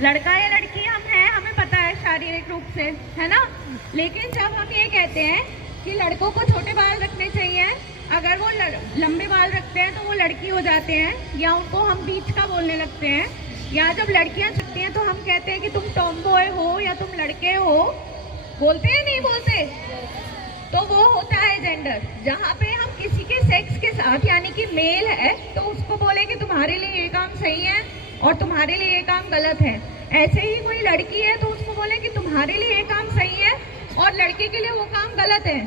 लड़का या लड़की हम हैं, हमें पता है शारीरिक रूप से, है ना। लेकिन जब हम ये कहते हैं कि लड़कों को छोटे बाल रखने चाहिए, अगर वो लंबे बाल रखते हैं तो वो लड़की हो जाते हैं, या उनको हम बीच का बोलने लगते हैं, या जब लड़कियां छुटती हैं तो हम कहते हैं कि तुम टॉमबॉय हो या तुम लड़के हो, बोलते हैं नहीं बोलते। तो वो होता है जेंडर। जहाँ पे हम किसी के सेक्स के साथ, यानी कि मेल है, तो उसको बोले कि तुम्हारे लिए ये काम सही है और तुम्हारे लिए ये काम गलत है। ऐसे ही कोई लड़की है तो उसको बोले कि तुम्हारे लिए ये काम सही है और लड़के के लिए वो काम गलत है,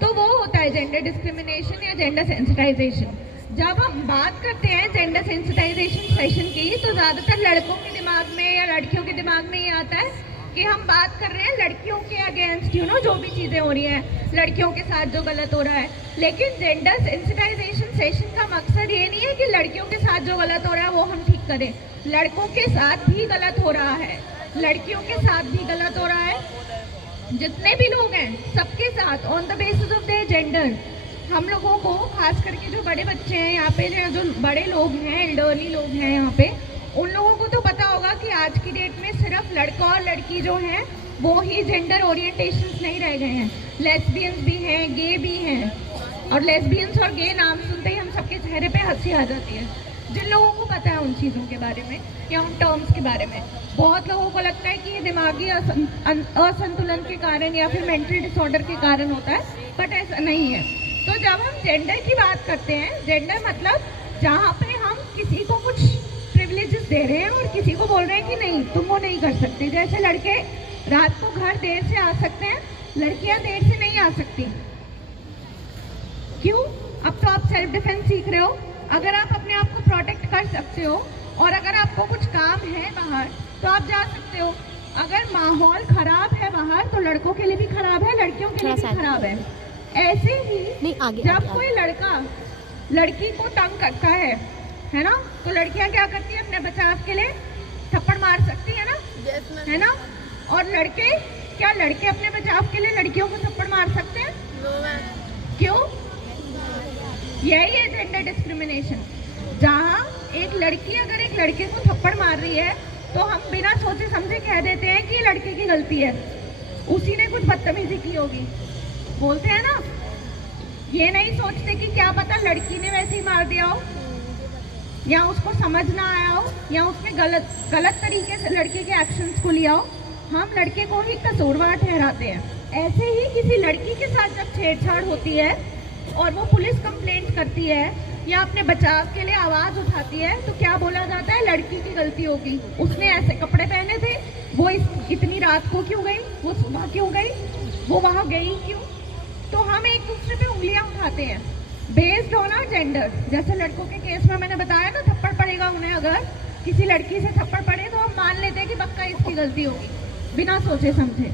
तो वो होता है जेंडर डिस्क्रिमिनेशन या जेंडर सेंसिटाइजेशन। जब हम बात करते हैं जेंडर सेंसिटाइजेशन सेशन की, तो ज़्यादातर लड़कों के दिमाग में या लड़कियों के दिमाग में ये आता है कि हम बात कर रहे हैं लड़कियों के अगेंस्ट, जो भी चीज़ें हो रही हैं, लड़कियों के साथ जो गलत हो रहा है। लेकिन जेंडर सेंसिटाइजेशन सेशन का मकसद ये नहीं है कि लड़कियों के साथ जो गलत हो रहा है वो हम ठीक करें। लड़कों के साथ भी गलत हो रहा है, लड़कियों के साथ भी गलत हो रहा है। जितने भी लोग हैं सबके साथ on the basis of their gender. हम लोगों को, खास करके जो बड़े बच्चे हैं यहाँ पे, जो बड़े लोग हैं, एल्डरली लोग हैं यहाँ पे, उन लोगों को तो पता होगा कि आज की डेट में सिर्फ लड़का और लड़की जो हैं वो ही जेंडर ओरिएंटेशंस नहीं रह गए हैं। लेस्बियंस भी हैं, गे भी हैं, और लेस्बियंस और गे नाम सुनते ही हम सबके चेहरे पे हंसी आ जाती है। जिन लोगों को पता है उन चीज़ों के बारे में या उन टर्म्स के बारे में, बहुत लोगों को लगता है कि ये दिमागी असंतुलन के कारण या फिर मेंटल डिसऑर्डर के कारण होता है, बट ऐसा नहीं है। तो जब हम जेंडर की बात करते हैं, जेंडर मतलब जहाँ पे हम किसी को कुछ प्रिविलेजेस दे रहे हैं और किसी को बोल रहे हैं कि नहीं तुम वो नहीं कर सकते। जैसे लड़के रात को घर देर से आ सकते हैं, लड़कियां देर से नहीं आ सकती। क्यों? अब तो आप सेल्फ डिफेंस सीख रहे हो। अगर आप अपने आप को प्रोटेक्ट कर सकते हो और अगर आपको कुछ काम है बाहर तो आप जा सकते हो। अगर माहौल खराब है बाहर तो लड़कों के लिए भी खराब है, लड़कियों के लिए भी खराब है। ऐसे ही जब कोई लड़का लड़की को तंग करता है ना, तो लड़कियां क्या करती है? अपने बचाव के लिए थप्पड़ मार सकती है ना, है ना। और लड़के अपने बचाव के लिए लड़कियों को थप्पड़ मार सकते हैं? क्यों? यही है जेंडर डिस्क्रिमिनेशन। जहाँ एक लड़की अगर एक लड़के को थप्पड़ मार रही है तो हम बिना सोचे समझे कह देते हैं कि लड़के की गलती है, उसी ने कुछ बदतमीजी की होगी, बोलते हैं ना। ये नहीं सोचते कि क्या पता लड़की ने वैसे ही मार दिया हो, या उसको समझ ना आया हो, या उसने गलत तरीके से लड़के के एक्शंस को लिया हो। हम लड़के को ही कसूरवार ठहराते हैं। ऐसे ही किसी लड़की के साथ जब छेड़छाड़ होती है और वो पुलिस कंप्लेंट करती है या अपने बचाव के लिए आवाज उठाती है, तो क्या बोला जाता है? लड़की की गलती होगी, उसने ऐसे कपड़े पहने थे, वो इतनी रात को क्यों गई, वो सुबह क्यों गई, वो वहाँ गई क्यों। तो हम एक दूसरे पे उंगलियां उठाते हैं बेस्ड ऑन आवर जेंडर। जैसे लड़कों के केस में मैंने बताया ना, थप्पड़ पड़ेगा उन्हें, अगर किसी लड़की से थप्पड़ पड़े तो हम मान लेते हैं कि पक्का इसकी गलती होगी, बिना सोचे समझे।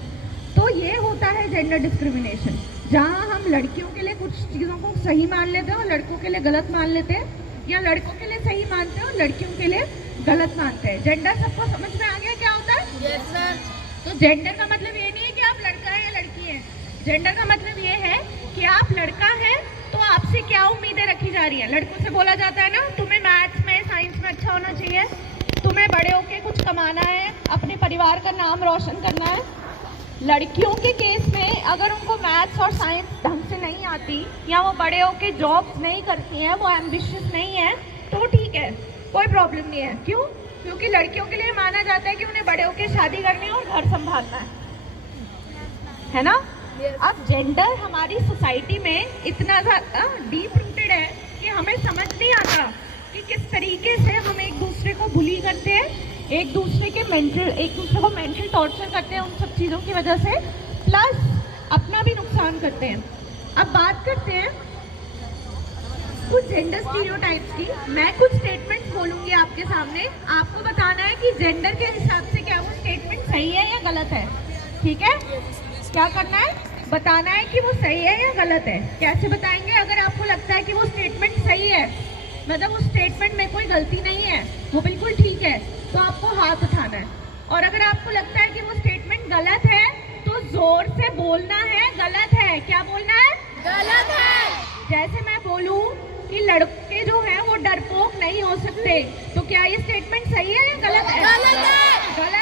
तो ये होता है जेंडर डिस्क्रिमिनेशन, जहाँ हम लड़कियों के लिए कुछ चीज़ों को सही मान लेते हैं और लड़कों के लिए गलत मान लेते हैं, या लड़कों के लिए सही मानते हैं और लड़कियों के लिए गलत मानते हैं। जेंडर सबको समझ में आ गया क्या होता है? Yes sir. तो जेंडर का मतलब ये नहीं है कि आप लड़का है या लड़की है। जेंडर का मतलब ये है कि आप लड़का है तो आपसे क्या उम्मीदें रखी जा रही हैं। लड़कों से बोला जाता है ना, तुम्हें मैथ्स में, साइंस में अच्छा होना चाहिए, तुम्हें बड़े होके कुछ कमाना है, अपने परिवार का नाम रोशन करना है। लड़कियों के केस में अगर उनको मैथ्स और साइंस ढंग से नहीं आती, या वो बड़े होके जॉब्स नहीं करती हैं, वो एम्बिशियस नहीं है, तो ठीक है, कोई प्रॉब्लम नहीं है। क्यों? क्योंकि लड़कियों के लिए माना जाता है कि उन्हें बड़े होके शादी करनी है और घर संभालना है ना। अब जेंडर हमारी सोसाइटी में इतना ज़्यादा डीप रूटेड है कि हमें समझ नहीं आता कि किस तरीके से हम एक दूसरे को बुली करते हैं, एक दूसरे को मेंटल टॉर्चर करते हैं उन सब चीज़ों की वजह से, प्लस अपना भी नुकसान करते हैं। अब बात करते हैं कुछ जेंडर स्टीरियोटाइप्स की। मैं कुछ स्टेटमेंट्स बोलूँगी आपके सामने, आपको बताना है कि जेंडर के हिसाब से क्या वो स्टेटमेंट सही है या गलत है। ठीक है? क्या करना है? बताना है कि वो सही है या गलत है। कैसे बताएंगे? अगर आपको लगता है कि वो स्टेटमेंट सही है, मतलब उस स्टेटमेंट में कोई गलती नहीं है, वो बिल्कुल ठीक है, तो आपको हाथ उठाना है। और अगर आपको लगता है कि वो स्टेटमेंट गलत है तो जोर से बोलना है गलत है। क्या बोलना है? गलत है। जैसे मैं बोलूं कि लड़के जो हैं वो डरपोक नहीं हो सकते, तो क्या ये स्टेटमेंट सही है या गलत है? गलत है। गलत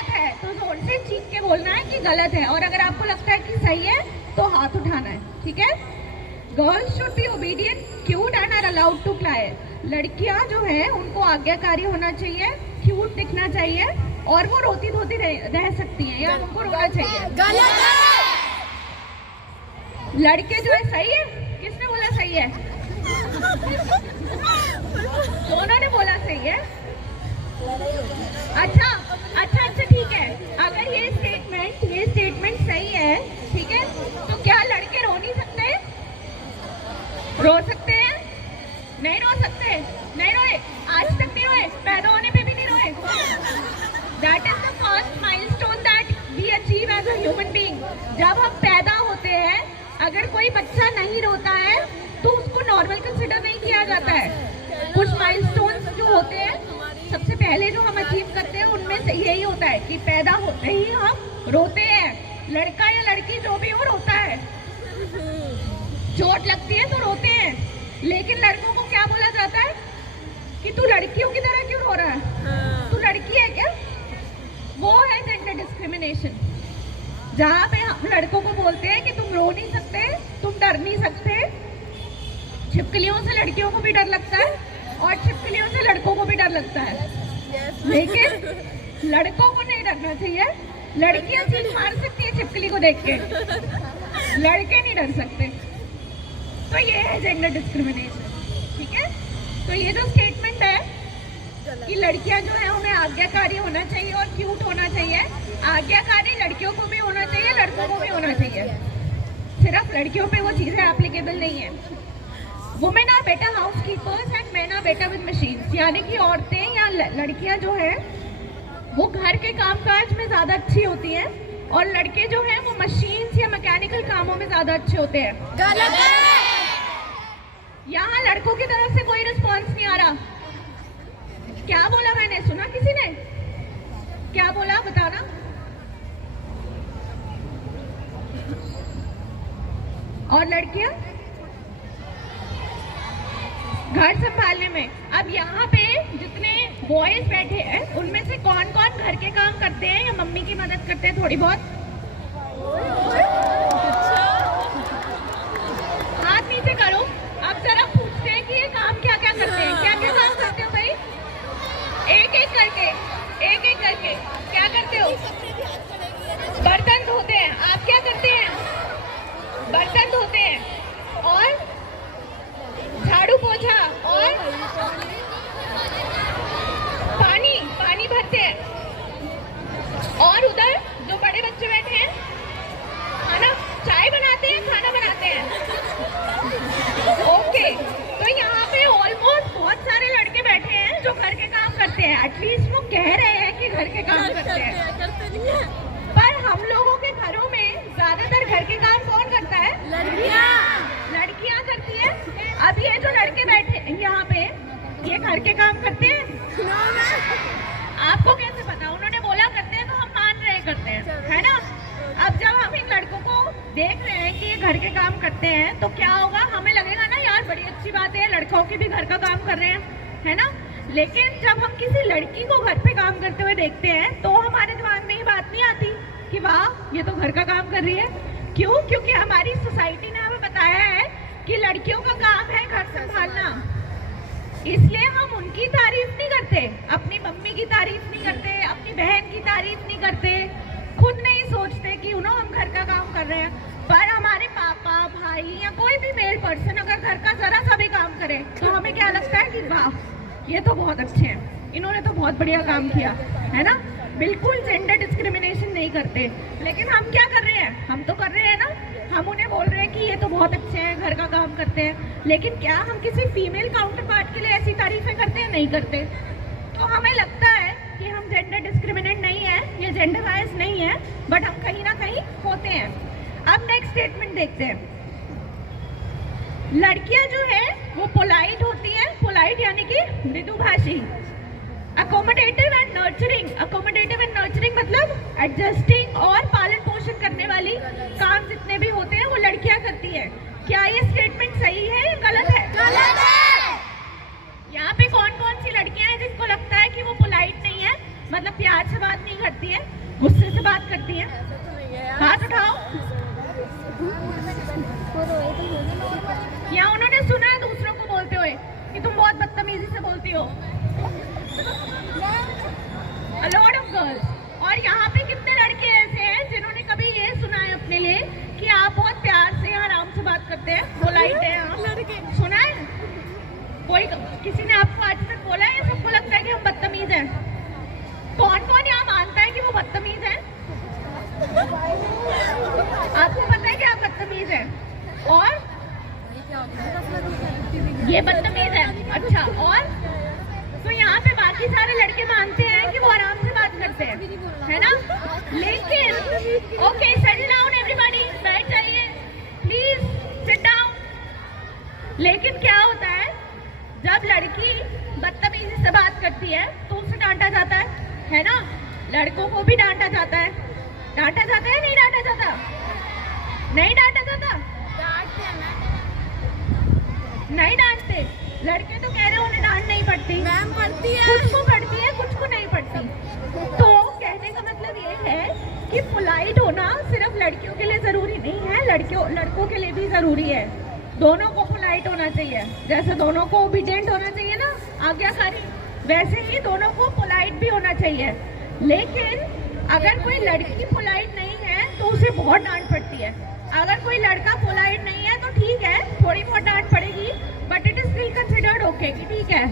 कि गलत है, और अगर आपको लगता है कि सही है तो हाथ उठाना है, ठीक है। Girls should be obedient, cute and are allowed to cry. लड़कियां जो है उनको आज्ञाकारी होना चाहिए, क्यूट दिखना चाहिए, और वो रोती धोती रह सकती हैं, या उनको रोना चाहिए। गलत है। लड़के जो है सही है, किसने बोला सही है? दोनों ने बोला सही है। अच्छा अच्छा अच्छा, ठीक है। अगर ये स्टेटमेंट सही है, ठीक है, तो क्या लड़के रो नहीं सकते? रो सकते हैं? नहीं रो सकते? नहीं रोए? आज तक नहीं रोए? पैदा होने पे भी नहीं रोए? That is the first milestone that we achieve as a human being. जब हम पैदा होते हैं, अगर कोई बच्चा नहीं रोता है तो उसको नॉर्मल कंसिडर नहीं किया जाता है। कुछ माइलस्टोन्स जो होते हैं, सबसे पहले जो हम अचीव करते हैं उनमें से यही होता है कि पैदा होते ही हम रोते हैं। लड़का या लड़की जो भी हो रोता है, चोट लगती है तो रोते हैं। लेकिन लड़कों को क्या बोला जाता है कि तू लड़कियों की तरह क्यों रो रहा है, तू लड़की है क्या? वो है जेंडर डिस्क्रिमिनेशन, जहाँ पे हम लड़कों को बोलते हैं कि तुम रो नहीं सकते, तुम डर नहीं सकते। छिपकलियों से लड़कियों को भी डर लगता है और छिपकलियों से लड़कों को भी डर लगता है, लेकिन लड़कों को नहीं डरना चाहिए। लड़कियां चीज मार सकती है छिपकली को देख के, लड़के नहीं डर सकते। तो ये है जेंडर डिस्क्रिमिनेशन, ठीक है। तो ये जो स्टेटमेंट है कि लड़कियां जो है उन्हें आज्ञाकारी होना चाहिए और क्यूट होना चाहिए, आज्ञाकारी लड़कियों को भी होना चाहिए, लड़कों को भी होना चाहिए। सिर्फ लड़कियों पे वो चीजें एप्लीकेबल नहीं है। Women are better housekeepers and men are better with machines, यानी कि औरतें या लड़कियां जो है वो घर के कामकाज में ज्यादा अच्छी होती हैं, और लड़के जो हैं वो मशीन्स या मैकेनिकल कामों में ज्यादा अच्छे होते हैं। गलत है। यहाँ लड़कों की तरफ से कोई रिस्पॉन्स नहीं आ रहा। क्या बोला मैंने? सुना किसी ने? क्या बोला बताना? और लड़कियां घर संभालने में। अब यहाँ पे जितने बॉयज बैठे हैं उनमें से कौन कौन घर के काम करते हैं या मम्मी की मदद करते हैं थोड़ी बहुत? हाथ नीचे करो। अब जरा पूछते हैं कि ये काम क्या क्या करते हैं, क्या क्या काम करते हो भाई? एक एक करके क्या करते हो? बर्तन धोते हैं। आप क्या करते हैं? बर्तन धोते हैं और झाड़ू पोछा और पानी भरते हैं। और उधर जो बड़े बच्चे बैठे हैं खाना चाय बनाते हैं, खाना बनाते हैं। ओके, तो यहाँ पे ऑलमोस्ट बहुत सारे लड़के बैठे हैं जो घर के काम करते हैं। एटलीस्ट वो कह रहे हैं कि घर के काम करते हैं, पर हम लोगों के घरों में ज्यादातर घर के काम कौन करता है? लड़कियां करती है। अब ये जो लड़के बैठे हैं यहाँ पे, ये घर के काम करते हैं? आपको कैसे पता? उन्होंने बोला करते हैं तो हम मान रहे करते हैं, है ना। अब जब हम इन लड़कों को देख रहे हैं कि ये घर के काम करते हैं तो क्या होगा? हमें लगेगा ना यार बड़ी अच्छी बात है, लड़कों की भी घर का काम कर रहे हैं, है ना। लेकिन जब हम किसी लड़की को घर पे काम करते हुए देखते हैं तो हमारे दिमाग में ये बात नहीं आती कि वाह ये तो घर का काम कर रही है। क्यों? क्योंकि हमारी सोसाइटी ने हमें बताया है कि लड़कियों का काम है घर संभालना, इसलिए हम उनकी तारीफ नहीं करते, अपनी मम्मी की तारीफ नहीं करते, अपनी बहन की तारीफ नहीं करते, खुद नहीं सोचते कि हम घर का काम कर रहे हैं। पर हमारे पापा, भाई या कोई भी मेल पर्सन अगर घर का जरा सा भी काम करे तो हमें क्या लगता है कि वाह ये तो बहुत अच्छे हैं, इन्होंने तो बहुत बढ़िया काम किया, है ना। बिल्कुल जेंडर डिस्क्रिमिनेशन नहीं करते। लेकिन हम क्या कर रहे हैं? हम तो कर रहे हैं ना, हम उन्हें बोल रहे हैं कि ये तो बहुत अच्छे हैं, घर का काम करते हैं। लेकिन क्या हम किसी फीमेल काउंटर पार्ट के लिए ऐसी तारीफें करते हैं? नहीं करते। तो हमें लगता है कि हम जेंडर डिस्क्रिमिनेट नहीं है, ये जेंडर बायस नहीं है, बट हम कहीं ना कहीं होते हैं। अब नेक्स्ट स्टेटमेंट देखते हैं। लड़कियां जो है वो पोलाइट होती हैं, पोलाइट यानी कि मृदुभाषी। अकोमोडेटिव एंड नर्चरिंग मतलब एडजस्टिंग और पालन पोषण करने वाली काम जितने भी होते हैं वो लड़कियां करती हैं। क्या ये स्टेटमेंट सही है या गलत है? गलत है। यहाँ पे कौन कौन सी लड़कियां हैं जिसको लगता है कि वो पोलाइट नहीं है, मतलब प्यार से बात नहीं करती है, गुस्से से बात करती है? या उन्होंने सुना है दूसरों को बोलते हुए कि तुम बहुत बदतमीजी से बोलती हो? A lot of girls. और यहाँ पे कितने लड़के ऐसे हैं जिन्होंने कभी ये सुना है अपने लिए कि आप बहुत प्यार से आराम से बात करते हैं, पोलाइट है आप? सुना है? कोई किसी ने आपको आज तक बोला है? सबको लगता है कि हम बदतमीज हैं। कौन कौन यहाँ मानता है कि वो बदतमीज है? आपको पता है कि आप बदतमीज हैं? और ये बदतमीज है। अच्छा, और तो यहाँ पे बाकी सारे लड़के मानते हैं कि वो आराम से बात करते हैं, है ना? लेकिन ओके, सेटल डाउन एवरीबॉडी, बैठ जाइए प्लीज, सिट डाउन। लेकिन क्या होता है जब लड़की बदतमीजी से बात करती है तो उसे डांटा जाता है ना? लड़कों को भी डांटा जाता है। डांटा जाता है, नहीं डांटा जाता? नहीं डांटा जाता? नहीं डांटते। लड़के तो कह रहे उन्हें डांट नहीं पड़ती। मैम पढ़ती है, कुछ को पड़ती है, कुछ को नहीं पड़ती। तो कहने का मतलब ये है कि पोलाइट होना सिर्फ लड़कियों के लिए जरूरी नहीं है, लड़कों के लिए भी जरूरी है। दोनों को पोलाइट होना चाहिए। जैसे दोनों को ओबीडिएंट होना चाहिए ना, आज्ञाकारी, वैसे ही दोनों को पोलाइट भी होना चाहिए। लेकिन अगर कोई लड़की पोलाइट नहीं है तो उसे बहुत डांट पड़ती है। अगर कोई लड़का पोलाइट नहीं है तो ठीक है, थोड़ी बहुत डांट पड़ेगी, but it is still considered okay कि ठीक है,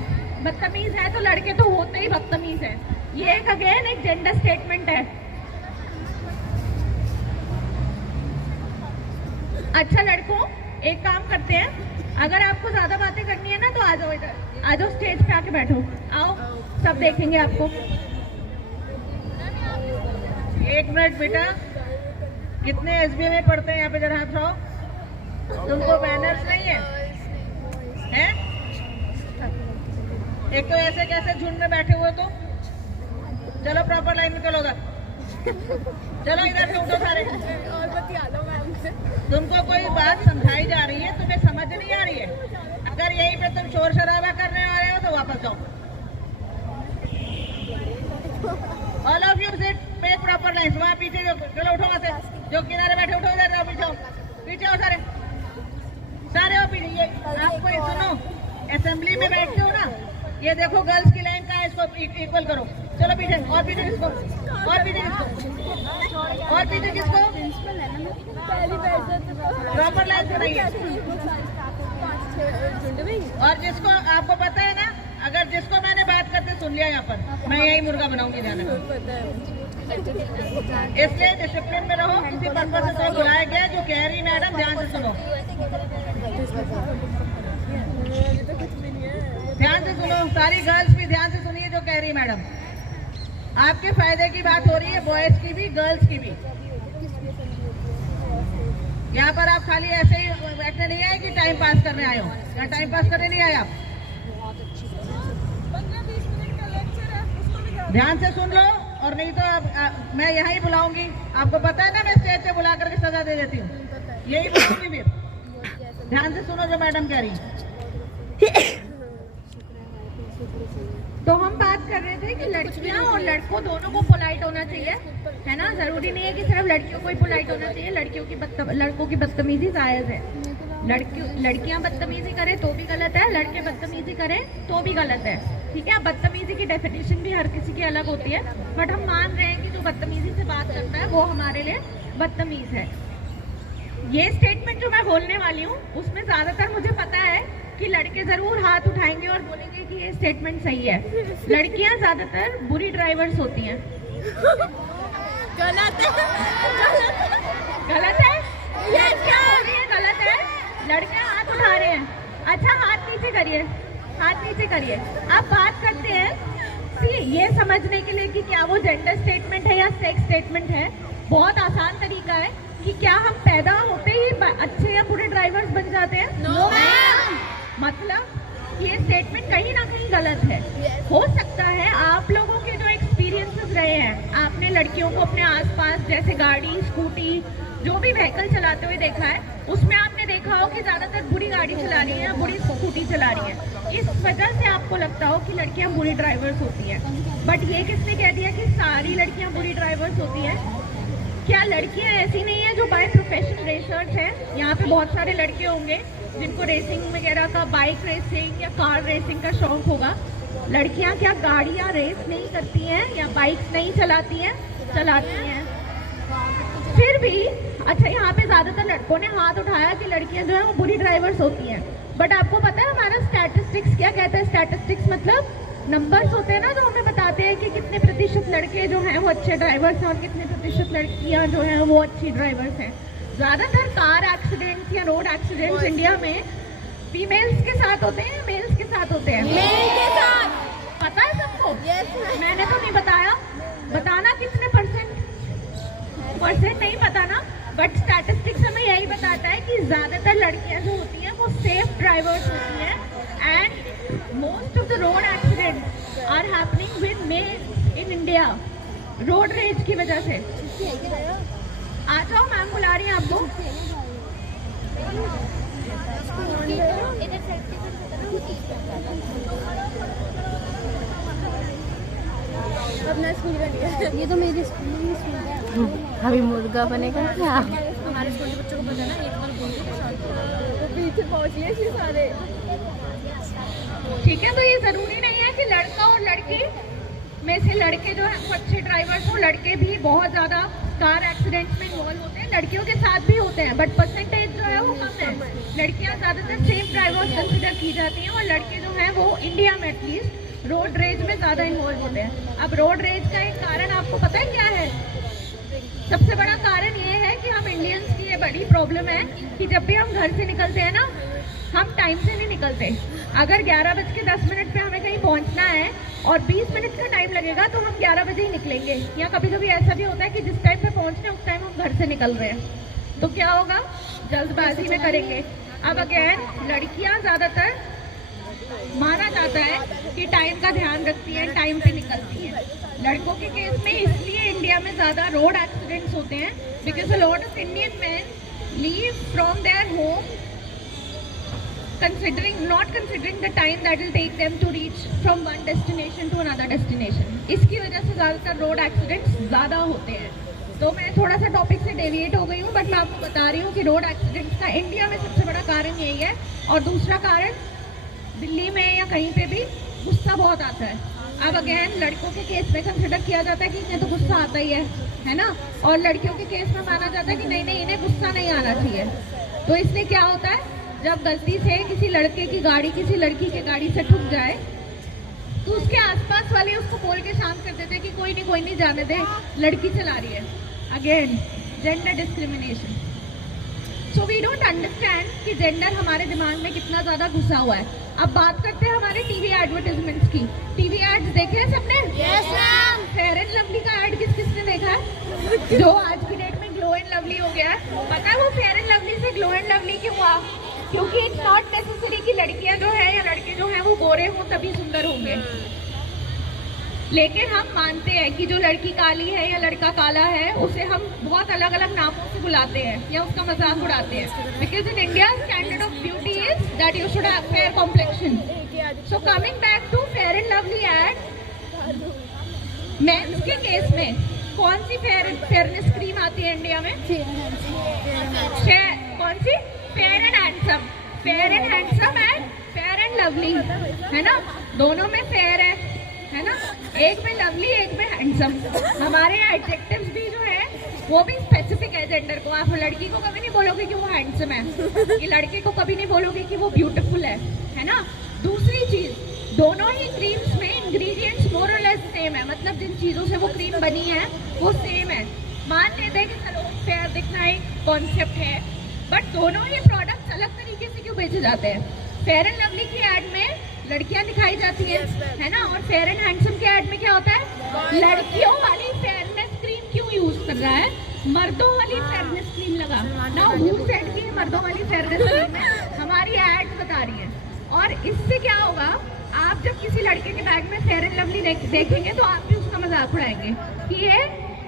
बदतमीज है तो लड़के तो होते ही बदतमीज है। ये एक अगेन एक जेंडर स्टेटमेंट है। अच्छा लड़कों, एक काम करते हैं, अगर आपको ज्यादा बातें करनी है ना तो आ जाओ इधर, आ जाओ स्टेज पे आके बैठो, आओ, सब देखेंगे आपको। एक मिनट बेटा, कितने एसबी में पढ़ते हैं यहाँ पे, जरा हाथ उठाओ। तुमको बैनर्स नहीं है? हैं? एक तो ऐसे कैसे झुंड में बैठे हुए तो? चलो प्रॉपर लाइन में चलो उधर, चलो इधर से उठो सारे। तुमको कोई बात समझाई जा रही है, तुम्हें समझ नहीं आ रही है? अगर यहीं पे तुम शोर शराबा करने आ रहे हो तो वापस जाओ। All of you sit, make proper line. वहाँ पीछे जो, चलो उठो वहाँ से, जो किनारे बैठे उठो, इधर जाओ, पीछे पीछे हो सारे, सारे हो पीछे। ये आपको ये सुनो, असेंबली में बैठते हो ना, ये देखो गर्ल्स की लाइन का है, इसको इक्वल करो। चलो पीछे, और पीछे किसको, और पीछे किसको, और पीछे किसको, प्रॉपर लाइन से नहीं है। और जिसको आपको पता है ना, अगर जिसको मैंने बात करते सुन लिया यहाँ पर, मैं यही मुर्गा बनाऊंगी ध्यान में। इसलिए डिसिप्लिन में रहो। किसी पर्पज से बुलाया गया, जो कह रही मैडम ध्यान से सुनो, ध्यान से सुनो, सारी गर्ल्स भी ध्यान से सुनिए जो कह रही मैडम। आपके फायदे की बात हो रही है, बॉयज की भी गर्ल्स की भी। यहाँ पर आप खाली ऐसे ही बैठने नहीं आए कि टाइम पास करने आए हो, या टाइम पास करने नहीं आए आप। ध्यान से सुन लो, और नहीं तो मैं यहाँ ही बुलाऊंगी। आपको पता है ना, मैं स्टेज पे बुला करके सजा दे देती हूँ, यही बुलाऊंगी फिर। ध्यान से सुनो जो मैडम कह रही। तो हम बात कर रहे थे कि लड़कियां और लड़कों दोनों को पोलाइट होना चाहिए, है ना? जरूरी नहीं है कि सिर्फ लड़कियों को ही पोलाइट होना चाहिए। लड़कों की बदतमीजी जायज है। लड़कियां बदतमीजी करें तो भी गलत है, लड़के बदतमीजी करें तो भी गलत है, ठीक है? बदतमीजी की डेफिनेशन भी हर किसी की अलग होती है, बट हम मान रहे हैं कि जो बदतमीजी से बात करता है वो हमारे लिए बदतमीज है। ये स्टेटमेंट जो मैं बोलने वाली हूँ उसमें ज्यादातर मुझे पता है कि लड़के जरूर हाथ उठाएंगे और बोलेंगे कि ये स्टेटमेंट सही है। लड़कियां ज्यादातर बुरी ड्राइवर्स होती हैं। गलत है, गलत है? ये क्या हो रही है? गलत है? लड़के हाथ उठा रहे हैं। अच्छा, हाथ नीचे करिए, हाथ नीचे करिए। आप बात करते हैं ये समझने के लिए कि क्या वो जेंडर स्टेटमेंट है या सेक्स स्टेटमेंट है। बहुत आसान तरीका है कि क्या हम पैदा होते ही अच्छे या बुरे ड्राइवर्स बन जाते हैं? No ma'am. मतलब ये स्टेटमेंट कहीं ना कहीं गलत है। हो सकता है आप लोगों के जो एक्सपीरियंसेस रहे हैं, आपने लड़कियों को अपने आसपास जैसे गाड़ी, स्कूटी, जो भी व्हीकल चलाते हुए देखा है, उसमें आपने देखा हो कि ज्यादातर बुरी गाड़ी चला रही है, बुरी स्कूटी चला रही है। इस वजह से आपको लगता हो कि लड़कियां बुरी ड्राइवर्स होती हैं। बट ये किसने कह दिया कि सारी लड़कियां बुरी ड्राइवर्स होती हैं? क्या लड़कियां ऐसी नहीं है जो बाय प्रोफेशन रेसर्स हैं? यहाँ पे बहुत सारे लड़के होंगे जिनको रेसिंग वगैरह का, बाइक रेसिंग या कार रेसिंग का शौक होगा। लड़कियां क्या गाड़ियां रेस नहीं करती हैं या बाइक्स नहीं चलाती हैं? चलाती हैं। फिर भी अच्छा, यहाँ पे ज्यादातर लड़कों ने हाथ उठाया कि लड़कियां जो है वो बुरी ड्राइवर्स होती हैं। बट आपको पता है हमारा स्टैटिस्टिक्स क्या कहता है? स्टैटिस्टिक्स मतलब नंबर्स होते हैं ना, जो हमें बताते हैं कि कितने प्रतिशत लड़के जो हैं वो अच्छे ड्राइवर्स हैं और कितने प्रतिशत लड़कियां जो हैं वो अच्छी ड्राइवर्स हैं। ज्यादातर कार एक्सीडेंट्स या रोड एक्सीडेंट्स इंडिया में फीमेल्स के साथ होते हैं, मेल्स के साथ होते हैं? मेल के साथ। पता है सबको? Yes ma'am. मैंने तो नहीं बताया। बताना कितने परसेंट नहीं पता ना, बट स्टैटिस्टिक्स हमें यही बताता है कि ज्यादातर लड़कियां जो होती हैं वो सेफ ड्राइवर्स होती हैं and most of the road accidents are happening with males in India road rage की वजह से। आ जाओ, मैम बुला रही हैं आपको। अपना स्कूल का लिया। ये तो मेरी स्कूल है। अभी मुर्गा बनेगा क्या? हमारे स्कूल के बच्चों को पता है ना, एक बार बोल पीछे पहुंच लिए सारे। ठीक है, तो ये जरूरी नहीं है कि लड़का और लड़की में से लड़के जो है वो अच्छे ड्राइवर्स हो। लड़के भी बहुत ज्यादा कार एक्सीडेंट्स में इन्वॉल्व होते हैं, लड़कियों के साथ भी होते हैं, बट परसेंटेज जो है वो कम है। लड़कियां ज्यादातर सेफ ड्राइवर्स कंसिडर की जाती हैं और लड़के जो हैं वो इंडिया में एटलीस्ट रोड रेज में ज्यादा इन्वॉल्व होते हैं। अब रोड रेज का एक कारण आपको पता है क्या है? सबसे बड़ा कारण ये है कि हम इंडियंस की ये बड़ी प्रॉब्लम है कि जब भी हम घर से निकलते हैं ना, हम टाइम से नहीं निकलते। अगर 11:10 पे हमें कहीं पहुंचना है और 20 मिनट का टाइम लगेगा तो हम 11 बजे ही निकलेंगे। या कभी कभी ऐसा भी होता है कि जिस टाइम पे पहुंचने उस टाइम हम घर से निकल रहे हैं, तो क्या होगा? जल्दबाजी में करेंगे। अब अगेन लड़कियां ज्यादातर माना जाता है कि टाइम का ध्यान रखती हैं, टाइम पे निकलती हैं। लड़कों के केस में इसलिए इंडिया में ज्यादा रोड एक्सीडेंट्स होते हैं because a lot of Indian main leave from their home not considering the time that will take them to reach from one destination to another destination. इसकी वजह से ज़्यादातर रोड एक्सीडेंट्स ज़्यादा होते हैं। तो मैं थोड़ा सा टॉपिक से डेविएट हो गई हूँ, बट मैं आपको बता रही हूँ कि रोड एक्सीडेंट्स का इंडिया में सबसे बड़ा कारण यही है। और दूसरा कारण दिल्ली में या कहीं पे भी गुस्सा बहुत आता है। अब अगेन लड़कों के केस में कंसिडर किया जाता है कि इन्हें तो गुस्सा आता ही है ना, और लड़कियों के केस में माना जाता है कि नहीं इन्हें गुस्सा नहीं आना चाहिए। तो इसलिए क्या होता है, जब गलती से किसी लड़के की गाड़ी किसी लड़की की गाड़ी से ठुक जाए तो उसके आसपास वाले उसको बोल के शांत कर देते हैं कि कोई नहीं जाने दे, लड़की चला रही है। Again gender discrimination. So we don't understand कि जेंडर हमारे दिमाग में कितना ज्यादा घुसा हुआ है। अब बात करते हैं हमारे टीवी एडवर्टाइजमेंट्स की। टीवी एड्स देखे हैं सबने? Yes ma'am. Fair and lovely का एड किसने देखा है? जो आज की डेट में ग्लो एंड लवली हो गया है। पता है वो फेयर एंड लवली से ग्लो एंड लवली क्यों हुआ? क्योंकि इट्स नॉट नेसेसरी कि लड़कियां जो है या लड़के जो हैं वो गोरे हों तभी सुंदर होंगे। लेकिन हम मानते हैं कि जो लड़की काली है या लड़का काला है उसे हम बहुत अलग अलग नामों से बुलाते हैं या उसका मजाक उड़ाते हैं। Because in India standard of beauty is that you should have fair complexion. So coming back to fair and lovely ad, men's के केस में कौन सी फेयरनेस क्रीम आती है इंडिया में? कौन सी? Fair and handsome. Fair and handsome and fair and lovely, है ना? दोनों में फेयर है ना? एक में लवली एक में हैंडसम। हमारे एडजेक्टिव्स भी जो है वो भी स्पेसिफिक है जेंडर को। आप लड़की को कभी नहीं बोलोगे कि वो हैंडसम है, कि लड़के को कभी नहीं बोलोगे कि वो ब्यूटीफुल है ना? दूसरी चीज, दोनों ही क्रीम्स में इंग्रेडिएंट्स मोर और लेस सेम है, मतलब जिन चीजों से वो क्रीम बनी है वो सेम है। मान लेते हैं कि चलो फेयर दिखना एक कॉन्सेप्ट है, बट दोनों ही प्रोडक्ट्स अलग तरीके से क्यों बेचे जाते हैं? फेयर एंड लवली की एड में लड़कियां दिखाई जाती है ना, और फेयर एंड हैंडसम के एड में क्या होता है? लड़कियों वाली फेयरनेस क्रीम क्यों यूज कर रहा है? मर्दों वाली फेयरनेस क्रीम लगा ना। हु सेड की मर्दों वाली फेयरनेस क्रीम है? हमारी एड बता रही है। और इससे क्या होगा, आप जब किसी लड़के के बैग में फेयर एंड लवली देखेंगे तो आप भी उसका मजाक उड़ाएंगे कि ये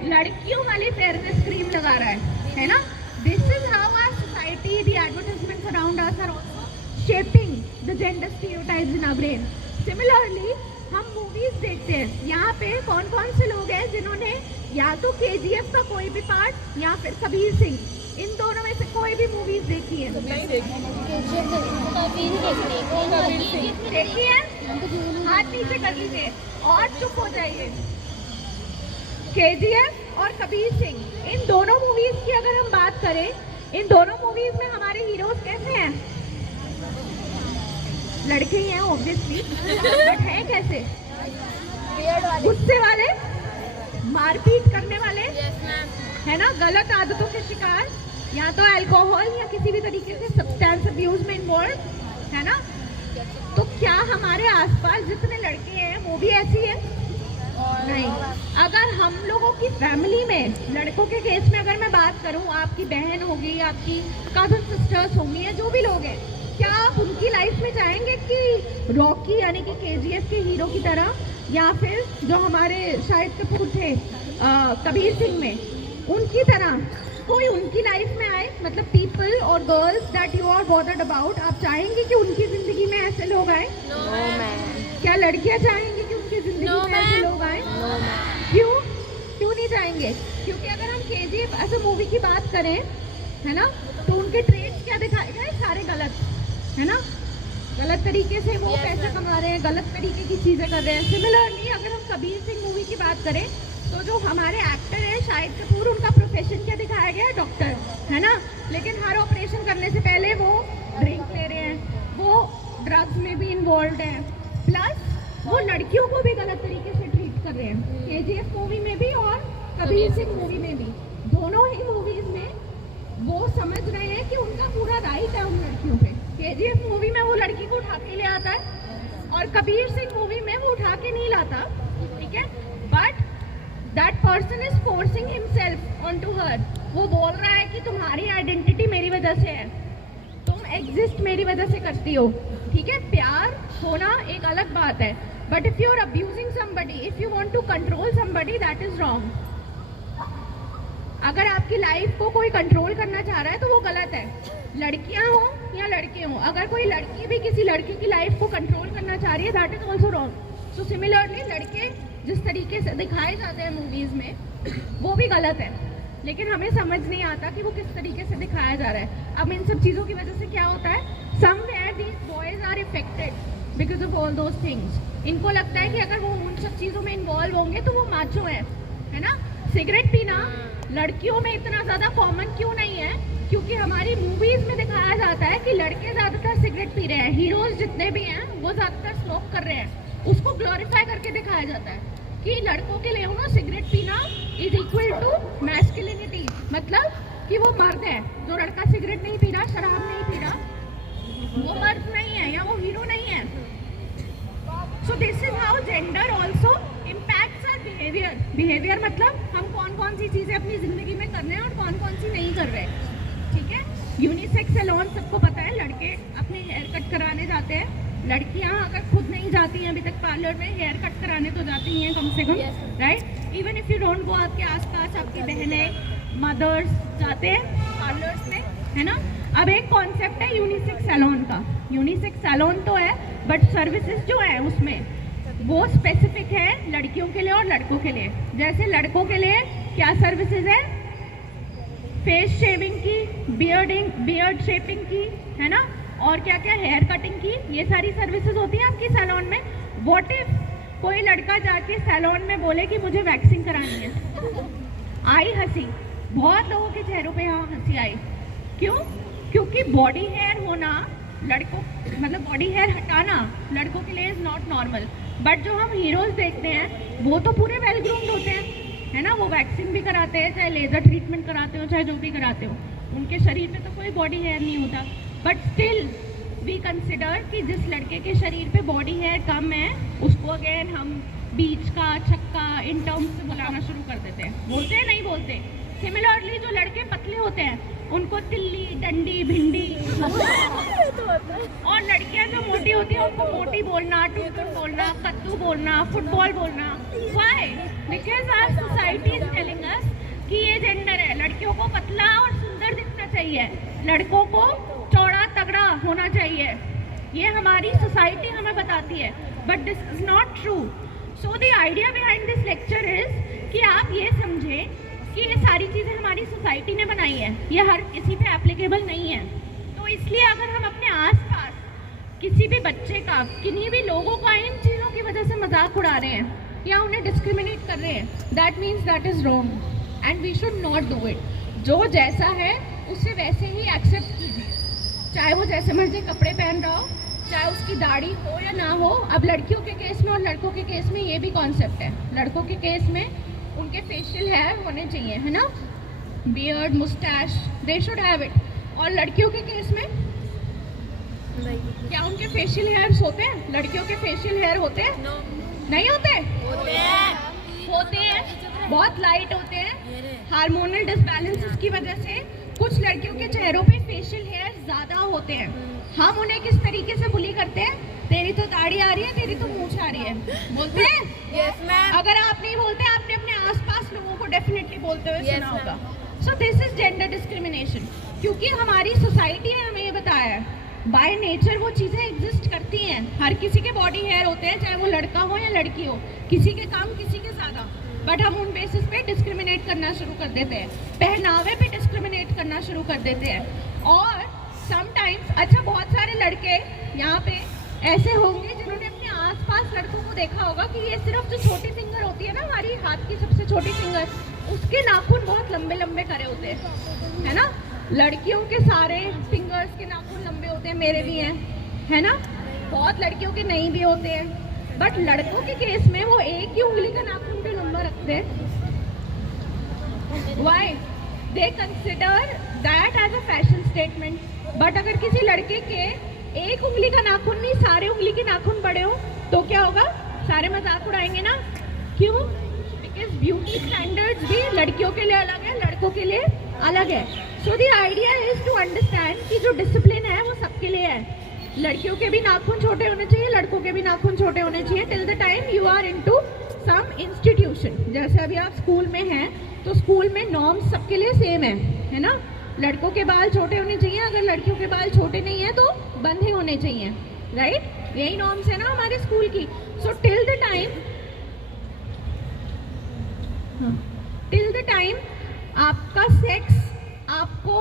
लड़कियों वाली फेयरनेस क्रीम लगा रहा है ना? This is how our society, the advertisements around us are also shaping the gender stereotypes in our brain. Similarly, हम मूवीज देखते हैं, यहाँ पे कौन कौन से लोग हैं जिन्होंने या तो KGF का कोई भी पार्ट या फिर कबीर सिंह, इन दोनों में से कोई भी मूवीज देखी है? नहीं देखी। देखी है? हाथ नीचे कर लीजिए और चुप हो जाइए। KGF और कबीर सिंह, इन दोनों मूवीज की अगर हम बात करें, इन दोनों मूवीज में हमारे हीरोज कैसे हैं? लड़के ही हैं ऑब्वियसली, बट हैं कैसे? गुस्से वाले, मारपीट करने वाले, है ना, गलत आदतों के शिकार, या तो अल्कोहल या किसी भी तरीके से सब्सटेंस अब्यूज में इन्वॉल्व, है ना। तो क्या हमारे आसपास जितने लड़के हैं वो भी ऐसी है? नहीं। अगर हम लोगों की फैमिली में लड़कों के केस में अगर मैं बात करूं, आपकी बहन होगी, आपकी कजन सिस्टर्स होंगी या जो भी लोग हैं, क्या आप उनकी लाइफ में चाहेंगे कि रॉकी यानी कि KGF के हीरो की तरह, या फिर जो हमारे शाहिद कपूर थे कबीर सिंह में, उनकी तरह कोई उनकी लाइफ में आए? मतलब पीपल और girls that you are bothered about, आप चाहेंगे कि उनकी जिंदगी में ऐसे लोग आए? क्या लड़कियां चाहेंगी कि उनकी जिंदगी में ऐसे लोग आए? क्यों नहीं चाहेंगे? क्योंकि अगर हम KGF ऐसे मूवी की बात करें, है ना, तो उनके ट्रेड्स क्या दिखाए गए? सारे गलत, है ना, गलत तरीके से वो पैसे कमा रहे हैं, गलत तरीके की चीजें कर रहे हैं। सिमिलरली अगर हम कबीर सिंह मूवी की बात करें, तो जो हमारे एक्टर है शाहिद कपूर, उनका प्रोफेशन क्या दिखाया गया है? डॉक्टर, है ना, लेकिन हर ऑपरेशन करने से पहले वो ड्रिंक ले रहे हैं, वो ड्रग्स में भी इन्वॉल्व हैं, प्लस वो लड़कियों को भी गलत तरीके से ट्रीट कर रहे हैं। KGF मूवी में भी और कबीर सिंह मूवी में भी, दोनों ही मूवीज में वो समझ रहे हैं कि उनका पूरा राइट है उन लड़कियों पे। KGF मूवी में वो लड़की को उठा के ले आता है और कबीर सिंह मूवी में वो उठा के नहीं लाता, ठीक है, but that person is forcing himself on to her. वो बोल रहा है कि तुम्हारी आइडेंटिटी मेरी वजह से है, तुम एग्जिस्ट मेरी वजह से करती हो, ठीक है। प्यार होना एक अलग बात है, but if you are abusing somebody, if you want to control somebody, that is wrong. अगर आपकी लाइफ को कोई कंट्रोल करना चाह रहा है तो वो गलत है, लड़कियां हो या लड़के हो। अगर कोई लड़की भी किसी लड़के की लाइफ को कंट्रोल करना चाह रही है, that is also wrong. So similarly लड़के जिस तरीके से दिखाए जाते हैं मूवीज में, वो भी गलत है, लेकिन हमें समझ नहीं आता कि वो किस तरीके से दिखाया जा रहा है। अब इन सब चीज़ों की वजह से क्या होता है, somewhere these boys are affected because of all those things. इनको लगता है कि अगर वो उन सब चीज़ों में इन्वॉल्व होंगे तो वो माचो है ना। सिगरेट पीना लड़कियों में इतना ज़्यादा कॉमन क्यों नहीं है? क्योंकि हमारी मूवीज में दिखाया जाता है कि लड़के ज़्यादातर सिगरेट पी रहे हैं, हीरोज जितने भी हैं वो ज़्यादातर स्मोक कर रहे हैं। उसको ग्लोरीफाई करके दिखाया जाता है कि लड़कों के लिए ना सिगरेट पीना इज इक्वल टू मैस्कुलिनिटी, मतलब कि वो मर्द है। जो लड़का सिगरेट नहीं पी रहा, शराब नहीं पी रहा, वो मर्द नहीं है या वो हीरो नहीं है। So this is how gender also impacts our behaviour. मतलब हम कौन कौन सी चीज़ें अपनी ज़िंदगी में कर रहे हैं और कौन कौन सी नहीं कर रहे, ठीक है। यूनिसेक्स सैलून सबको पता है, लड़के अपने हेयर कट कराने जाते हैं, लड़कियां अगर खुद नहीं जाती हैं अभी तक पार्लर में, हेयर कट कराने तो जाती हैं कम से कम, right. Even if you don't go, आपके आसपास आपकी बहनें, मदर्स जाते हैं पार्लर्स में, है ना। अब एक कॉन्सेप्ट है यूनिसेक्स सैलून का। यूनिसेक्स सैलून तो है, बट सर्विसेज जो है उसमें वो स्पेसिफिक है लड़कियों के लिए और लड़कों के लिए। जैसे लड़कों के लिए क्या सर्विसेज है, फेस शेविंग की, बियर्ड शेपिंग की, है ना, और क्या क्या हेयर कटिंग की, ये सारी सर्विसेज होती है आपकी सैलून में। व्हाट इफ कोई लड़का जाके सैलून में बोले कि मुझे वैक्सिंग करानी है? आई हंसी, बहुत लोगों के चेहरों पे यहाँ हंसी आई। क्यों? क्योंकि बॉडी हेयर होना लड़कों, मतलब बॉडी हेयर हटाना लड़कों के लिए इज नॉट नॉर्मल। बट जो हम हीरोज देखते हैं वो तो पूरे वेल ग्रूम्ड होते हैं, है ना। वो वैक्सिंग भी कराते हैं, चाहे लेजर ट्रीटमेंट कराते हो, चाहे जो भी कराते हो, उनके शरीर पे तो कोई बॉडी हेयर नहीं होता। बट स्टिल वी कंसिडर कि जिस लड़के के शरीर पे बॉडी हेयर कम है उसको अगेन हम बीच का, छक्का, इन टर्म्स से बुलाना शुरू कर देते हैं। बोलते हैं, नहीं बोलते। सिमिलरली जो लड़के पतले होते हैं उनको तिल्ली, डंडी, भिंडी, और लड़कियां जो मोटी होती है उनको मोटी बोलना, टूटून बोलना, कद्दू बोलना, फुटबॉल बोलना। Why? Because our society is telling us कि ये जेंडर है, लड़कियों को पतला और सुंदर दिखना चाहिए, लड़कों को चौड़ा तगड़ा होना चाहिए। ये हमारी सोसाइटी हमें बताती है, but this is not true. So the idea behind this lecture is कि आप ये समझें कि ये सारी चीज़ें हमारी सोसाइटी ने बनाई है, ये हर किसी पे एप्लीकेबल नहीं है। तो इसलिए अगर हम अपने आसपास किसी भी बच्चे का, किन्हीं भी लोगों का इन चीज़ों की वजह से मजाक उड़ा रहे हैं या उन्हें डिस्क्रिमिनेट कर रहे हैं, that means that is wrong and we should not do it. जो जैसा है उससे वैसे ही एक्सेप्ट कीजिए, चाहे वो जैसे मर्जी कपड़े पहन रहा हो, चाहे उसकी दाढ़ी हो या ना हो। अब लड़कियों के केस में और लड़कों के केस में ये भी कॉन्सेप्ट है। लड़कों के केस में उनके फेशियल हेयर होने चाहिए, है ना, beard, Moustache, they should have it. और लड़कियों के केस में क्या उनके फेशियल हेयर्स होते हैं? लड़कियों के फेशियल हेयर होते हैं? नहीं होते? होते हैं, बहुत लाइट होते हैं। हार्मोनल डिसबैलेंसेस की वजह से कुछ लड़कियों के चेहरों पे फेशियल हेयर ज्यादा होते हैं। हम उन्हें किस तरीके से बुली करते हैं? तेरी तो दाढ़ी आ रही है, तेरी तो मूंछ आ रही है, बोलते हैं? Yes, ma'am. अगर आप नहीं बोलते, आपने अपने आसपास लोगों को डेफिनेटली बोलते हुए सुना होगा। सो दिस इज जेंडर डिस्क्रिमिनेशन, क्योंकि हमारी सोसाइटी ने हमें ये बताया है बाय नेचर वो चीज़ें एग्जिस्ट करती हैं। हर किसी के बॉडी हेयर होते हैं, चाहे वो लड़का हो या लड़की हो, किसी के कम किसी के ज़्यादा, बट हम उन बेसिस पे डिस्क्रिमिनेट करना शुरू कर देते हैं, पहनावे पे डिस्क्रिमिनेट करना शुरू कर देते हैं। और समटाइम्स, अच्छा, बहुत सारे लड़के यहाँ पे ऐसे होंगे जिन्होंने अपने आसपास लड़कों को देखा होगा कि ये सिर्फ जो छोटी फिंगर होती है ना, हमारी हाथ की सबसे छोटी फिंगर, उसके नाखून बहुत लंबे लंबे करे होते हैं, है ना। लड़कियों के सारे फिंगर्स के नाखून लंबे होते हैं, मेरे भी हैं, है ना। बहुत लड़कियों के नहीं भी होते हैं, बट लड़कों के केस में वो एक ही उंगली का नाखून भी लंबा रखते हैं। Why? They consider that as a fashion statement. But अगर किसी लड़के के एक उंगली का नाखून नहीं, सारे उंगली के नाखून बड़े हो तो क्या होगा? सारे मजाक उड़ाएंगे ना। क्यों? बिकॉज ब्यूटी स्टैंडर्ड्स भी लड़कियों के लिए अलग है, लड़कों के लिए अलग है। So the idea is to understand कि जो डिसिप्लिन है वो सबके लिए है। लड़कियों के भी नाखून छोटे होने चाहिए, लड़कों के भी नाखून छोटे होने चाहिए, till the time you are into some institution. जैसे अभी आप स्कूल में हैं तो स्कूल में नॉर्म्स सबके लिए सेम है ना। लड़कों के बाल छोटे होने चाहिए, अगर लड़कियों के बाल छोटे नहीं है तो बंधे होने चाहिए, राइट। यही नॉर्म्स है ना हमारे स्कूल की। सो टिल द टाइम आपका सेक्स आपको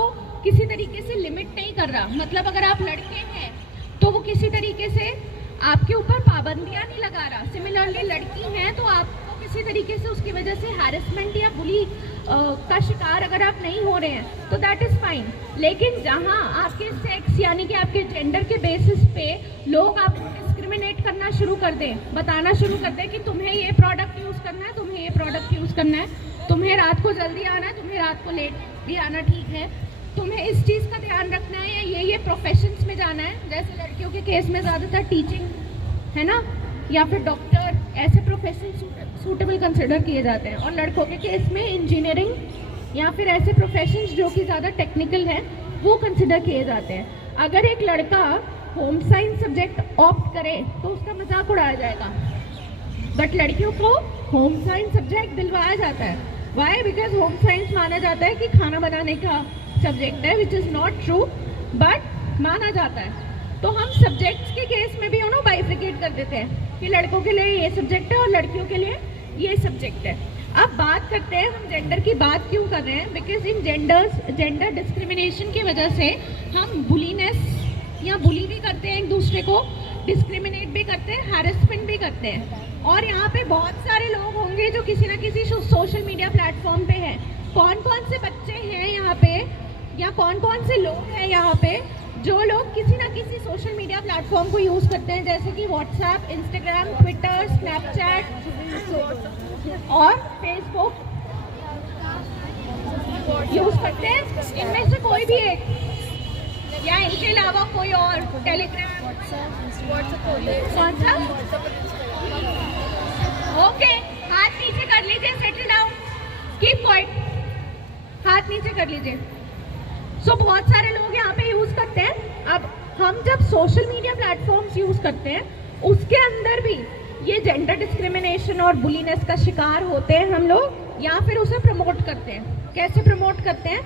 किसी तरीके से लिमिट नहीं कर रहा, मतलब अगर आप लड़के हैं तो वो किसी तरीके से आपके ऊपर पाबंदियां नहीं लगा रहा। सिमिलरली लड़की हैं तो आपको किसी तरीके से उसकी वजह से हैरेसमेंट या बुली का शिकार अगर आप नहीं हो रहे हैं तो दैट इज़ फाइन। लेकिन जहां आपके सेक्स यानी कि आपके जेंडर के बेसिस पे लोग आपको डिस्क्रिमिनेट करना शुरू कर दें, बताना शुरू कर दें कि तुम्हें ये प्रोडक्ट यूज़ करना है, तुम्हें ये प्रोडक्ट यूज़ करना है, तुम्हें रात को जल्दी आना है, तुम्हें रात को लेट भी आना ठीक है, तुम्हें इस चीज़ का ध्यान रखना है, ये प्रोफेशंस में जाना है। जैसे लड़कियों के केस में ज़्यादातर टीचिंग, है ना, या फिर डॉक्टर, ऐसे प्रोफेशन सूटेबल कंसिडर किए जाते हैं। और लड़कों के केस में इंजीनियरिंग या फिर ऐसे प्रोफेशंस जो कि ज़्यादा टेक्निकल हैं वो कंसिडर किए जाते हैं। अगर एक लड़का होम साइंस सब्जेक्ट ऑप्ट करे तो उसका मजाक उड़ाया जाएगा, बट लड़कियों को होम साइंस सब्जेक्ट दिलवाया जाता है। वाई? बिकॉज होम साइंस माना जाता है कि खाना बनाने का सब्जेक्ट है, which is not true, but माना जाता है। तो हम सब्जेक्ट्स के केस में भी बाइफिकेट कर देते हैं कि लड़कों के लिए ये सब्जेक्ट है और लड़कियों के लिए ये सब्जेक्ट है। अब बात करते हैं हम जेंडर की बात क्यों कर रहे हैं? बिकॉज इन जेंडर डिस्क्रिमिनेशन की वजह से हम बुलीनेस या बुली भी करते हैं, एक दूसरे को डिस्क्रिमिनेट भी करते हैं, हैरेसमेंट भी करते हैं। और यहाँ पे बहुत सारे लोग होंगे जो किसी ना किसी सोशल मीडिया प्लेटफॉर्म पे हैं। कौन कौन से बच्चे हैं यहाँ पे या कौन कौन से लोग हैं यहाँ पे जो लोग किसी ना किसी सोशल मीडिया प्लेटफॉर्म को यूज़ करते हैं, जैसे कि व्हाट्सएप, इंस्टाग्राम, ट्विटर, स्नैपचैट और फेसबुक यूज़ करते हैं। इनमें से कोई भी एक या इनके अलावा कोई और, टेलीग्राम, ओके, हाथ नीचे कर लीजिए, सेटल डाउन, कीप क्वाइट, हाथ नीचे कर लीजिए। सो बहुत सारे लोग यहाँ पे यूज़ करते हैं। अब हम जब सोशल मीडिया प्लेटफॉर्म्स यूज़ करते हैं उसके अंदर भी ये जेंडर डिस्क्रिमिनेशन और बुलीनेस का शिकार होते हैं हम लोग, या फिर उसे प्रमोट करते हैं। कैसे प्रमोट करते हैं?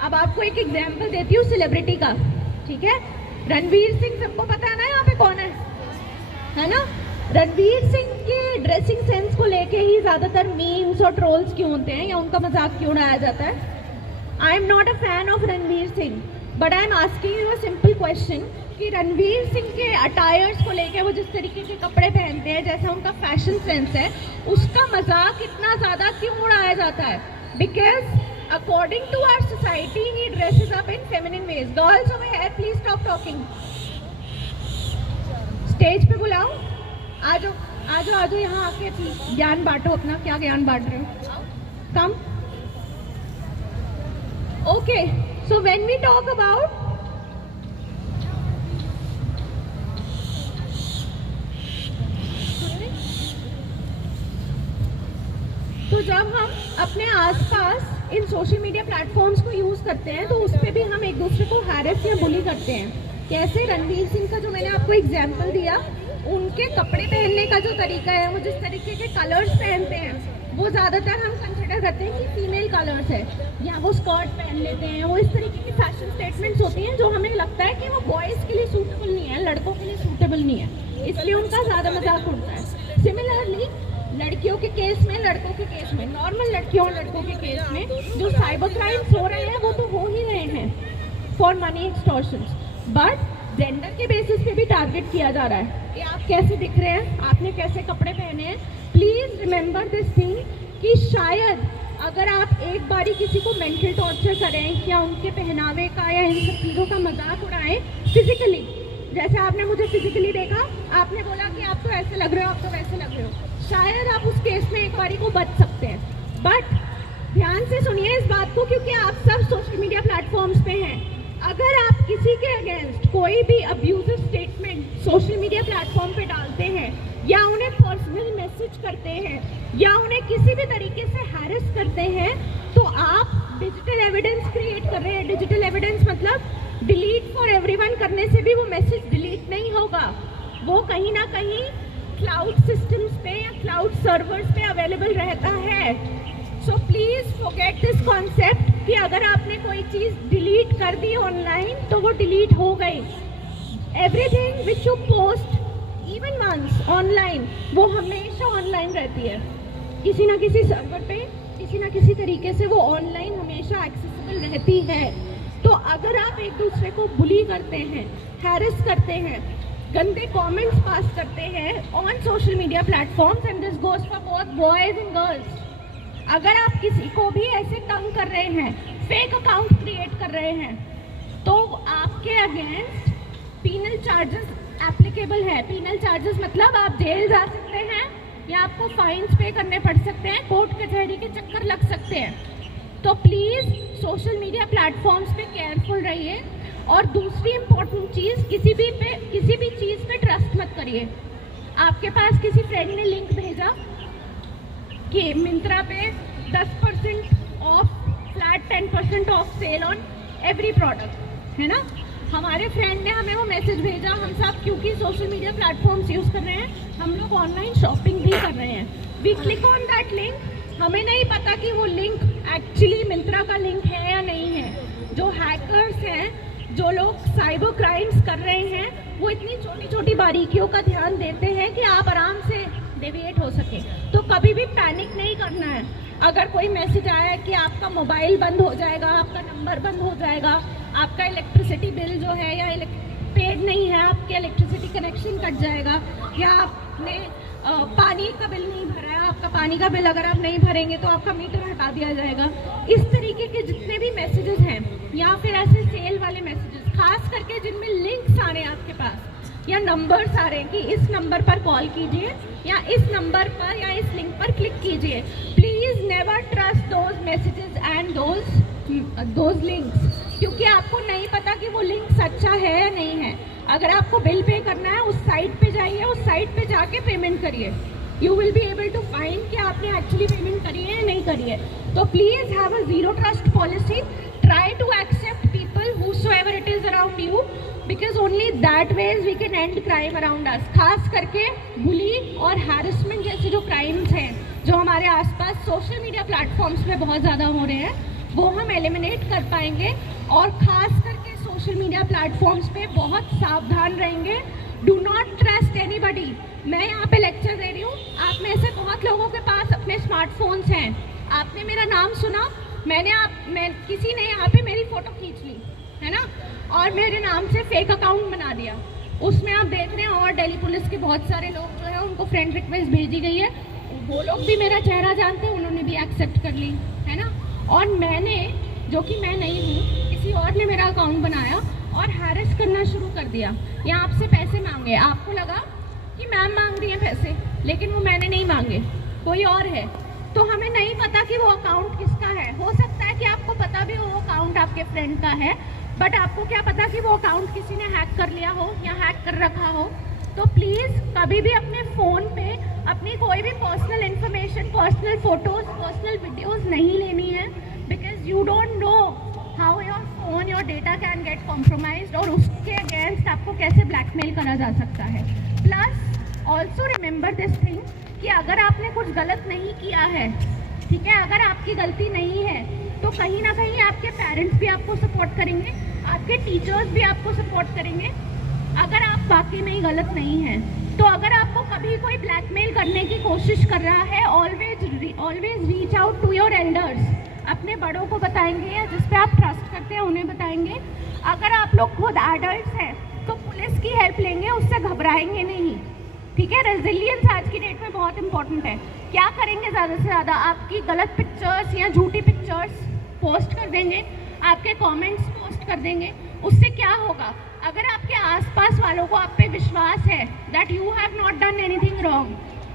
अब आपको एक एग्जाम्पल देती हूँ सेलिब्रिटी का, ठीक है। रणवीर सिंह सबको पता है ना यहाँ पे कौन है ना। रणवीर सिंह के ड्रेसिंग सेंस को लेके ही ज़्यादातर मीम्स और ट्रोल्स क्यों होते हैं या उनका मजाक क्यों उड़ाया जाता है? I am not a fan of Ranveer Singh, but I am asking you a simple question कि रणवीर सिंह के अटायर्स को लेके, वो जिस तरीके के कपड़े पहनते हैं, जैसा उनका फैशन सेंस है, उसका मजाक इतना ज़्यादा क्यों उड़ाया जाता है? Because according to our society he dresses up in feminine ways. Girls over here, please stop talking. Stage पे बुलाओ, आ जाओ यहाँ आके ज्ञान बांटो अपना। क्या ज्ञान बांट रहे हो? कम। Okay, so when we talk about तो जब हम अपने आसपास इन सोशल मीडिया प्लेटफॉर्म्स को यूज़ करते हैं तो उस पर भी हम एक दूसरे को हैरेस या बुली करते हैं। कैसे? रणवीर सिंह का जो मैंने आपको एग्जाम्पल दिया, उनके कपड़े पहनने का जो तरीका है, वो जिस तरीके के कलर्स पहनते हैं, वो ज़्यादातर हम कंसिडर करते हैं कि फीमेल कलर्स है, या वो स्कर्ट पहन लेते हैं। वो इस तरीके की फैशन स्टेटमेंट्स होती हैं जो हमें लगता है कि वो बॉयज़ के लिए सूटेबल नहीं है, लड़कों के लिए सूटेबल नहीं है, इसलिए उनका ज़्यादा मजाक उड़ता है। सिमिलरली लड़कियों के केस में, लड़कों के केस में, नॉर्मल लड़कियों और लड़कों के केस में जो साइबर क्राइम्स हो रहे हैं वो तो हो ही रहे हैं for money extortions, but gender के बेसिस पे भी टारगेट किया जा रहा है कि आप कैसे दिख रहे हैं, आपने कैसे कपड़े पहने हैं। प्लीज़ रिमेंबर दिस थिंग कि शायद अगर आप एक बारी किसी को मेंटल टॉर्चर करें या उनके पहनावे का या इन सब चीज़ों का मजाक उड़ाएं फिजिकली, जैसे आपने मुझे फिजिकली देखा, आपने बोला कि आप तो ऐसे लग रहे हो, आप तो वैसे लग रहे हो, शायद आप उस केस में एक बारी को बच सकते हैं। बट ध्यान से सुनिए इस बात को, क्योंकि आप सब सोशल मीडिया प्लेटफॉर्म्स पे हैं। अगर आप किसी के अगेंस्ट कोई भी abusive statement social media platform पे डालते हैं या उन्हें पर्सनल मैसेज करते हैं या उन्हें किसी भी तरीके से हैरेस करते हैं, तो आप डिजिटल एविडेंस क्रिएट कर रहे हैं। डिजिटल एविडेंस मतलब डिलीट फॉर एवरीवन करने से भी वो मैसेज डिलीट नहीं होगा, वो कहीं ना कहीं क्लाउड सिस्टम्स पे या क्लाउड सर्वर्स पे अवेलेबल रहता है। So please forget this concept कि अगर आपने कोई चीज़ डिलीट कर दी ऑनलाइन तो वो डिलीट हो गई। Everything which you post even once online, वो हमेशा ऑनलाइन रहती है, किसी ना किसी सर्वर पे, किसी ना किसी तरीके से वो ऑनलाइन हमेशा एक्सेसिबल रहती है। तो अगर आप एक दूसरे को बुली करते हैं, हैरेस करते हैं, गंदे कमेंट्स पास करते हैं on social media platforms, and this goes for both boys and girls, अगर आप किसी को भी ऐसे तंग कर रहे हैं, फेक अकाउंट क्रिएट कर रहे हैं, तो आपके अगेंस्ट पीनल चार्जेस एप्लीकेबल है। पीनल चार्जेस मतलब आप जेल जा सकते हैं या आपको फाइन्स पे करने पड़ सकते हैं, कोर्ट कचहरी के चक्कर लग सकते हैं। तो प्लीज़ सोशल मीडिया प्लेटफॉर्म्स पे केयरफुल रहिए। और दूसरी इम्पोर्टेंट चीज़, किसी भी चीज़ पे ट्रस्ट मत करिए। आपके पास किसी फ्रेंड ने लिंक भेजा कि मिंत्रा पे 10% off, flat 10% off sale on every product, है ना। हमारे फ्रेंड ने हमें वो मैसेज भेजा, हम सब क्योंकि सोशल मीडिया प्लेटफॉर्म्स यूज़ कर रहे हैं, हम लोग ऑनलाइन शॉपिंग भी कर रहे हैं। We click on that link, हमें नहीं पता कि वो लिंक एक्चुअली मिंत्रा का लिंक है या नहीं है। जो हैकर्स हैं, जो लोग साइबर क्राइम्स कर रहे हैं, वो इतनी छोटी छोटी बारीकियों का ध्यान देते हैं कि आप आराम से डेविएट हो सके। तो कभी भी पैनिक नहीं करना है। अगर कोई मैसेज आया कि आपका मोबाइल बंद हो जाएगा, आपका नंबर बंद हो जाएगा, आपका इलेक्ट्रिसिटी बिल जो है या पेड नहीं है, आपके इलेक्ट्रिसिटी कनेक्शन कट जाएगा, या आपने पानी का बिल नहीं भरा है, आपका पानी का बिल अगर आप नहीं भरेंगे तो आपका मीटर हटा दिया जाएगा, इस तरीके के जितने भी मैसेजेस हैं, या फिर ऐसे सेल वाले मैसेजेस, खास करके जिनमें लिंक्स आ रहे हैं आपके पास या नंबर्स आ रहे हैं कि इस नंबर पर कॉल कीजिए या इस नंबर पर या इस लिंक पर क्लिक कीजिए, please never trust those messages and those links, क्योंकि आपको नहीं पता कि वो लिंक सच्चा है या नहीं है। अगर आपको बिल पे करना है, उस साइट पे जाइए, उस साइट पे जाके पेमेंट करिए, you will be able to find कि आपने एक्चुअली पेमेंट करी है या नहीं करी है। तो please have a zero trust policy, try to accept people whosoever it is around you, because only that ways we can end crime around us। खास करके बुली और हैरेसमेंट जैसे जो क्राइम्स हैं जो हमारे आसपास सोशल मीडिया प्लेटफॉर्म्स पे बहुत ज़्यादा हो रहे हैं, वो हम एलिमिनेट कर पाएंगे। और ख़ास करके सोशल मीडिया प्लेटफॉर्म्स पे बहुत सावधान रहेंगे, डू नॉट ट्रस्ट एनीबडी। मैं यहाँ पे लेक्चर दे रही हूँ, आप में से बहुत लोगों के पास अपने स्मार्टफोन्स हैं। आपने मेरा नाम सुना, किसी ने यहाँ पे मेरी फोटो खींच ली है ना, और मेरे नाम से फेक अकाउंट बना दिया। उसमें आप देख रहे हैं और दिल्ली पुलिस के बहुत सारे लोग जो है उनको फ्रेंड रिक्वेस्ट भेजी गई है, वो लोग भी मेरा चेहरा जानते हैं, उन्होंने भी एक्सेप्ट कर ली है ना। और मैंने, जो कि मैं नहीं हूँ, किसी और ने मेरा अकाउंट बनाया और हैरेस करना शुरू कर दिया, या आपसे पैसे मांगे। आपको लगा कि मैम मांग रही है पैसे, लेकिन वो मैंने नहीं मांगे, कोई और है। तो हमें नहीं पता कि वो अकाउंट किसका है। हो सकता है कि आपको पता भी हो वो अकाउंट आपके फ्रेंड का है, बट आपको क्या पता कि वो अकाउंट किसी ने हैक कर लिया हो या हैक कर रखा हो। तो प्लीज़ कभी भी अपने फ़ोन पे अपनी कोई भी personal information, personal photos, personal videos नहीं लेनी है, because you don't know how your phone, your data can get compromised, और उसके अगेंस्ट आपको कैसे ब्लैकमेल करा जा सकता है। Plus also remember this thing कि अगर आपने कुछ गलत नहीं किया है, ठीक है, अगर आपकी गलती नहीं है, तो कहीं ना कहीं आपके पेरेंट्स भी आपको सपोर्ट करेंगे, आपके टीचर्स भी आपको सपोर्ट करेंगे, अगर आप वाकई में ही गलत नहीं हैं। तो अगर आपको कभी कोई ब्लैकमेल करने की कोशिश कर रहा है, always reach out to your elders. अपने बड़ों को बताएंगे, या जिस पे आप ट्रस्ट करते हैं उन्हें बताएंगे। अगर आप लोग खुद एडल्ट्स हैं तो पुलिस की हेल्प लेंगे, उससे घबराएंगे नहीं, ठीक है। रेजिलियंस आज की डेट में बहुत इंपॉर्टेंट है। क्या करेंगे ज़्यादा से ज़्यादा, आपकी गलत पिक्चर्स या झूठी पिक्चर्स पोस्ट कर देंगे, आपके कमेंट्स पोस्ट कर देंगे। उससे क्या होगा, अगर आपके आसपास वालों को आप पे विश्वास है that you have not done anything wrong,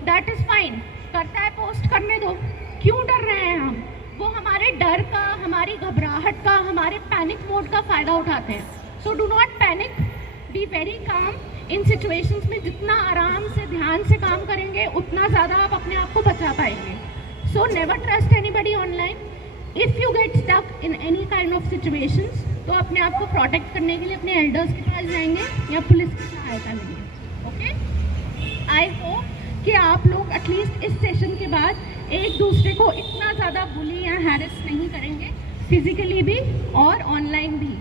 that is fine, करता है पोस्ट करने दो। क्यों डर रहे हैं हम? वो हमारे डर का, हमारी घबराहट का, हमारे पैनिक मोड का फ़ायदा उठाते हैं। So do not panic, be very calm. In situations में जितना आराम से, ध्यान से काम करेंगे, उतना ज़्यादा आप अपने आप को बचा पाएंगे। So never trust anybody online. If you get stuck in any kind of situations, तो अपने आप को प्रोटेक्ट करने के लिए अपने एल्डर्स के पास जाएंगे या पुलिस की सहायता लेंगे। ओके, आई होप कि आप लोग एटलीस्ट इस सेशन के बाद एक दूसरे को इतना ज़्यादा बुली या हैरेस नहीं करेंगे, फिजिकली भी और ऑनलाइन भी।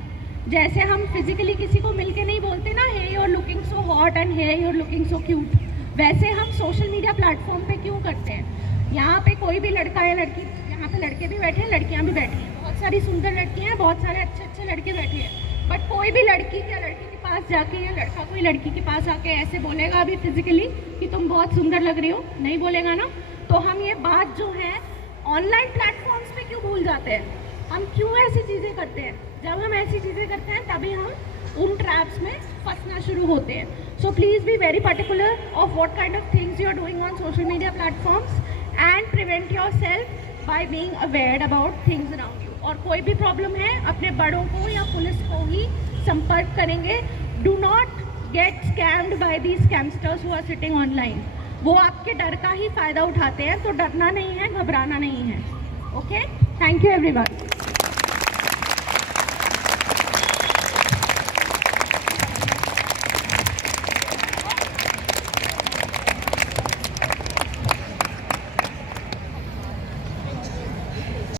जैसे हम फिजिकली किसी को मिलके नहीं बोलते ना, hey you are looking so hot and hey you are looking so cute, वैसे हम सोशल मीडिया प्लेटफॉर्म पे क्यों करते हैं। यहाँ पे कोई भी लड़का या लड़की, यहाँ पे लड़के भी बैठे हैं, लड़कियाँ भी बैठी हैं, बहुत सारी सुंदर लड़कियाँ हैं, बहुत सारे अच्छे अच्छे लड़के बैठे हैं, बट कोई भी लड़की या लड़के के पास जाके, या लड़का कोई लड़की के पास आके ऐसे बोलेगा अभी फिजिकली कि तुम बहुत सुंदर लग रही हो, नहीं बोलेगा ना। तो हम ये बात जो है ऑनलाइन प्लेटफॉर्म्स पे क्यों भूल जाते हैं, हम क्यों ऐसी चीज़ें करते हैं। जब हम ऐसी चीज़ें करते हैं तभी हम उन ट्रैप्स में फंसना शुरू होते हैं। So please be very particular of what kind of things you are doing on social media platforms and prevent yourself by being aware about things around you. और कोई भी प्रॉब्लम है, अपने बड़ों को या पुलिस को ही संपर्क करेंगे। Do not get scammed by these scamsters who are sitting online. वो आपके डर का ही फ़ायदा उठाते हैं, तो डरना नहीं है, घबराना नहीं है। Okay, thank you everyone.